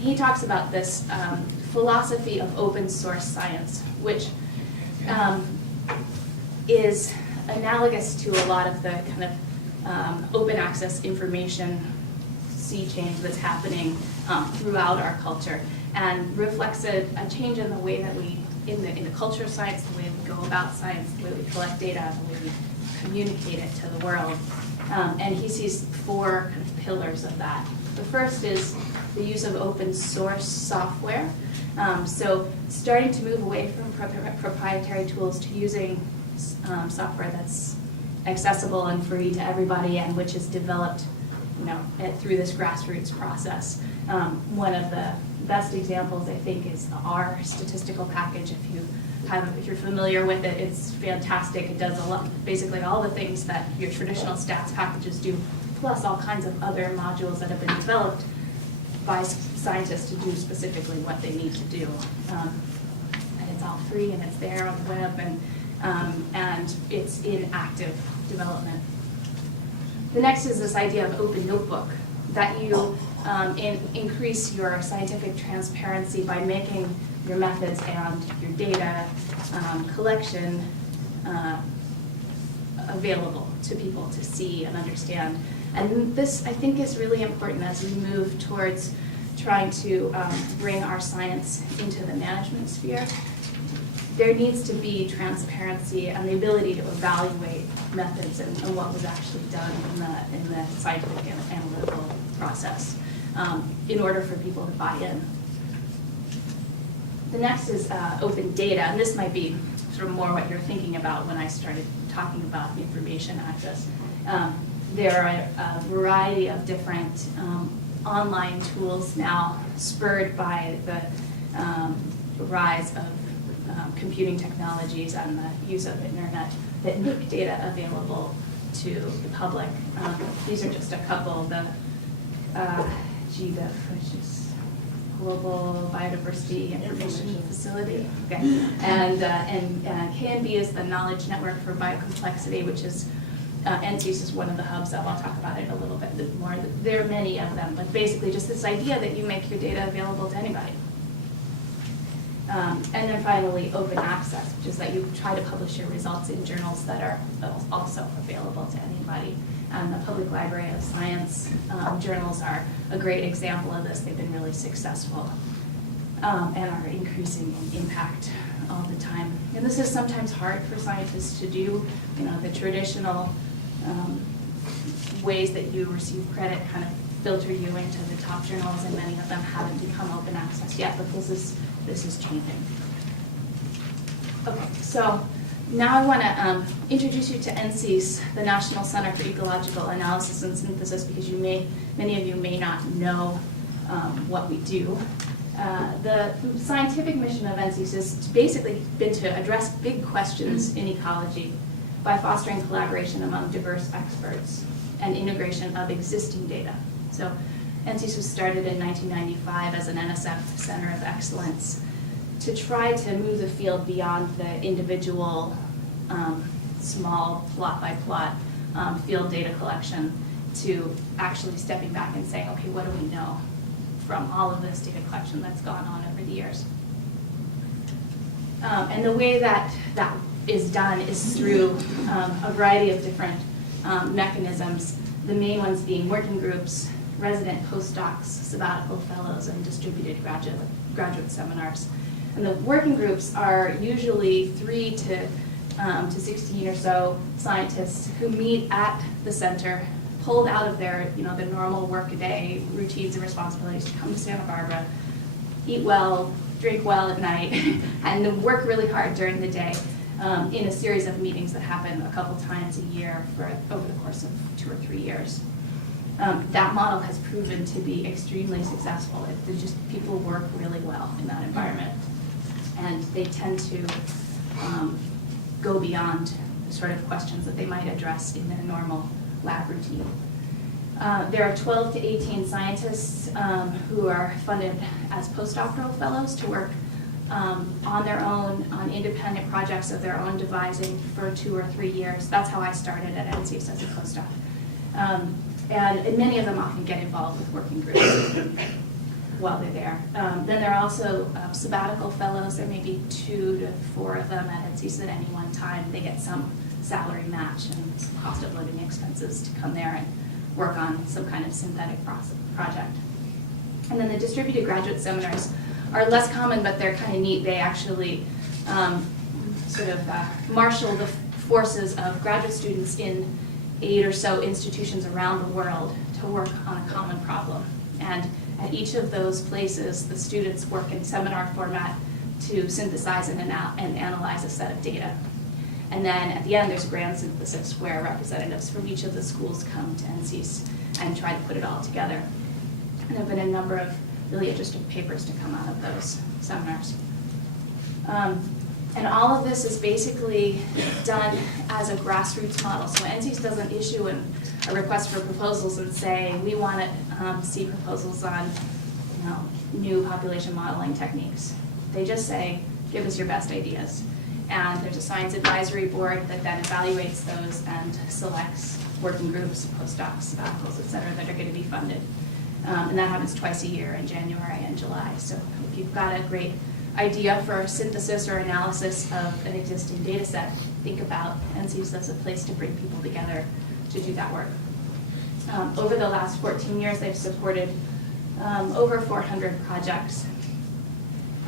he talks about this philosophy of open source science, which is analogous to a lot of the kind of open access information sea change that's happening throughout our culture, and reflects a change in the way that we, in the culture of science, the way we go about science, the way we collect data, the way we communicate it to the world. And he sees four kind of pillars of that. The first is the use of open source software. So starting to move away from proprietary tools to using software that's accessible and free to everybody, and which is developed, through this grassroots process. One of the best examples, I think, is our statistical package. If you're familiar with it, it's fantastic. It does basically all the things that your traditional stats packages do, plus all kinds of other modules that have been developed by scientists to do specifically what they need to do. And it's all free, and it's there on the web, and it's in active development. The next is this idea of open notebook, that you increase your scientific transparency by making your methods and your data collection available to people to see and understand. And this, I think, is really important as we move towards trying to bring our science into the management sphere. There needs to be transparency and the ability to evaluate methods and what was actually done in the scientific and analytical process in order for people to buy in. The next is open data, and this might be sort of more what you're thinking about when I started talking about information access. There are a variety of different online tools now spurred by the rise of computing technologies and the use of the internet that make data available to the public. These are just a couple. The GBIF, which is Global Biodiversity Information Facility, okay. And KNB is the Knowledge Network for Biocomplexity, which is NCEAS is one of the hubs of. I'll talk about it a little bit more. There are many of them, but basically just this idea that you make your data available to anybody. And then finally, open access, which is that you try to publish your results in journals that are also available to anybody. And the Public Library of Science journals are a great example of this. They've been really successful and are increasing in impact all the time. And this is sometimes hard for scientists to do. The traditional ways that you receive credit kind of filter you into the top journals, and many of them haven't become open access yet, but this is changing. Okay, so now I want to introduce you to NCEAS, the National Center for Ecological Analysis and Synthesis, because many of you may not know what we do. The scientific mission of NCEAS has basically been to address big questions in ecology by fostering collaboration among diverse experts and integration of existing data. So NCEAS was started in 1995 as an NSF Center of Excellence to try to move the field beyond the individual small plot-by-plot field data collection to actually stepping back and saying, okay, what do we know from all of this data collection that's gone on over the years? And the way that is done is through a variety of different mechanisms, the main ones being working groups, resident postdocs, sabbatical fellows, and distributed graduate seminars. And the working groups are usually 3 to 16 or so scientists who meet at the center, pulled out of their the normal workaday routines and responsibilities to come to Santa Barbara, eat well, drink well at night, and work really hard during the day in a series of meetings that happen a couple times a year over the course of 2 or 3 years. That model has proven to be extremely successful. People work really well in that environment, and they tend to go beyond the sort of questions that they might address in their normal lab routine. There are 12 to 18 scientists who are funded as postdoctoral fellows to work on their own, on independent projects of their own devising for 2 or 3 years. That's how I started at NCEAS as a postdoc. And many of them often get involved with working groups. while they're there. Then there are also sabbatical fellows. There may be 2 to 4 of them at NCS at any one time. They get some salary match and some cost of living expenses to come there and work on some kind of synthetic project. And then the distributed graduate seminars are less common, but they're kind of neat. They actually marshal the forces of graduate students in 8 or so institutions around the world to work on a common problem. And at each of those places, the students work in seminar format to synthesize and analyze a set of data. And then at the end, there's grand synthesis where representatives from each of the schools come to NCS and try to put it all together. And there have been a number of really interesting papers to come out of those seminars. And all of this is basically done as a grassroots model. So NCS doesn't issue a request for proposals and say, we want to see proposals on new population modeling techniques. They just say, give us your best ideas. And there's a science advisory board that then evaluates those and selects working groups, postdocs, sabbaticals, et cetera, that are going to be funded. And that happens twice a year in January and July. So if you've got a great idea for synthesis or analysis of an existing data set, think about NCS as a place to bring people together to do that work. Over the last 14 years, they've supported over 400 projects.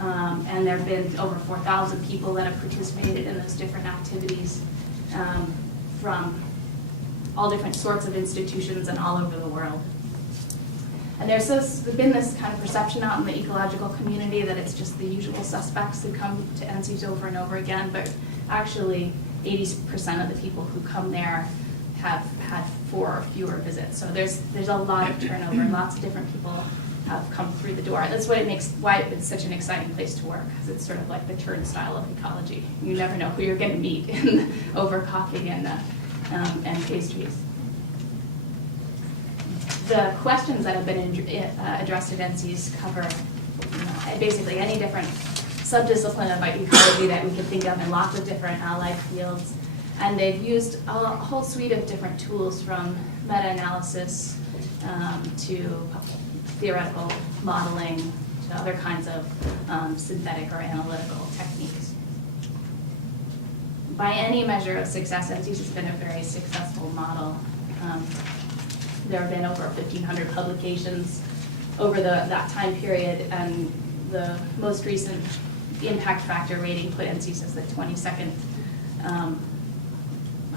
And there have been over 4,000 people that have participated in those different activities from all different sorts of institutions and all over the world. And there's been this kind of perception out in the ecological community that it's just the usual suspects who come to NCS over and over again, but actually 80% of the people who come there have had 4 or fewer visits. So there's a lot of turnover, lots of different people have come through the door. That's why it's such an exciting place to work, because it's sort of like the turnstile of ecology. You never know who you're going to meet over coffee and pastries. The questions that have been addressed at NCS cover basically any different subdiscipline of ecology that we can think of in lots of different allied fields. And they've used a whole suite of different tools, from meta-analysis to theoretical modeling to other kinds of synthetic or analytical techniques. By any measure of success, NCS has been a very successful model. There have been over 1,500 publications over that time period, and the most recent impact factor rating put NCS as the 22nd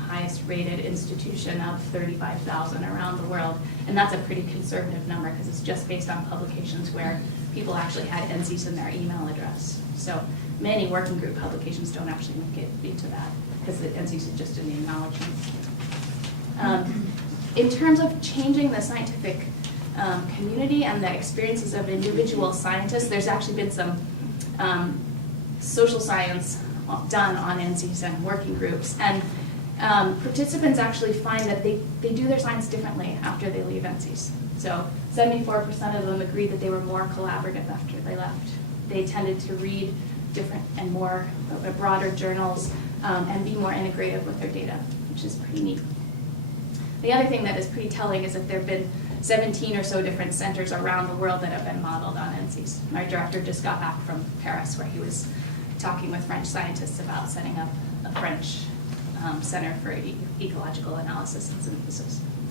highest rated institution of 35,000 around the world. And that's a pretty conservative number because it's just based on publications where people actually had NCS in their email address. So many working group publications don't actually make it into that because the NCS is just in the acknowledgments. In terms of changing the scientific community and the experiences of individual scientists, there's actually been some social science done on NCS and working groups. And participants actually find that they do their science differently after they leave NCS. So 74% of them agreed that they were more collaborative after they left. They tended to read different and more broader journals and be more integrative with their data, which is pretty neat. The other thing that is pretty telling is that there have been 17 or so different centers around the world that have been modeled on NCS. Our director just got back from Paris, where he was talking with French scientists about setting up a French Center for Ecological Analysis and Synthesis.